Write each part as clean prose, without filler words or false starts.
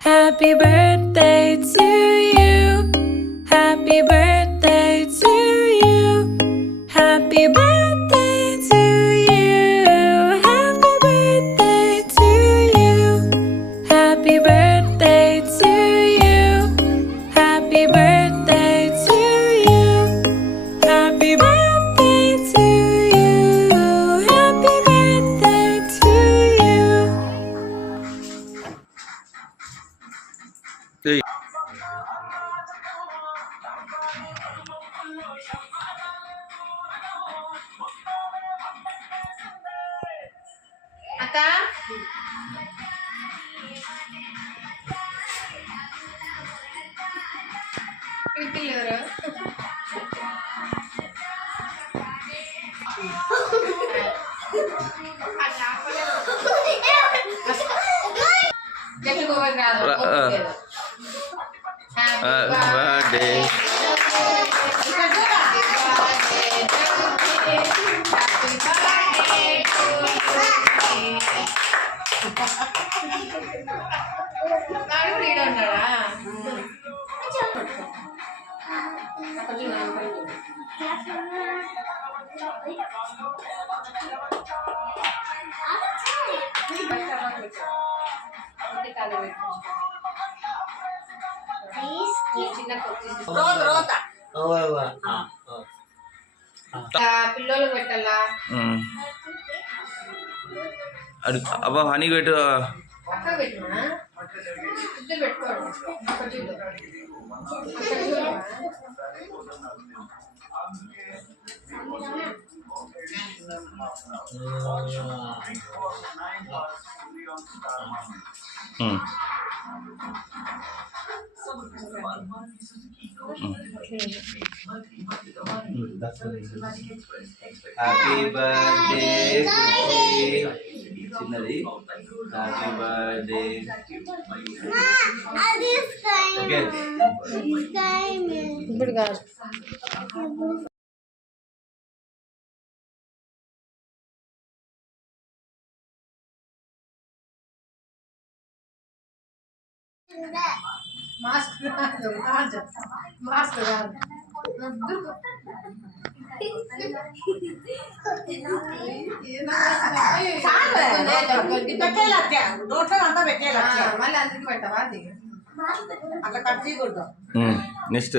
Happy birthday to you. Happy birthday to you. Happy birthday to you. Happy birthday to you. Happy birthday to you. Happy birthday to you. Happy birthday to you. Happy birthday to you. Hey. అక్క పిల్లలు ఎవరు చెప్పుకోవాలి కాదు birthday పిల్లలకు పెట్టాలా అబ్బా honey పెట్టు పక్క పెట్టినా ఇద్దరు పెట్టుకోండి అక్కడ చూడు అక్కడ చూడమా హ్యాపీ బర్త్డే చిన్నది హ్యాపీ బర్త్డే ఇప్పుడు కాదు మాస్క్ రాదు మాస్క్ రాదు మళ్ళీ అందుకు పెట్టవా అది అట్లా కట్ చేయకూడదు నెక్స్ట్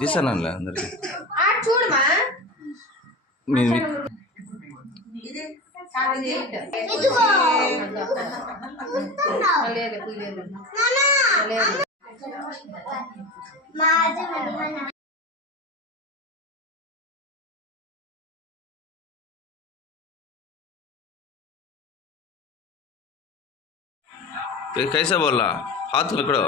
తీసాను అందరికి చూడమా ఇది कैसा बोल रहा हाथ पकड़ो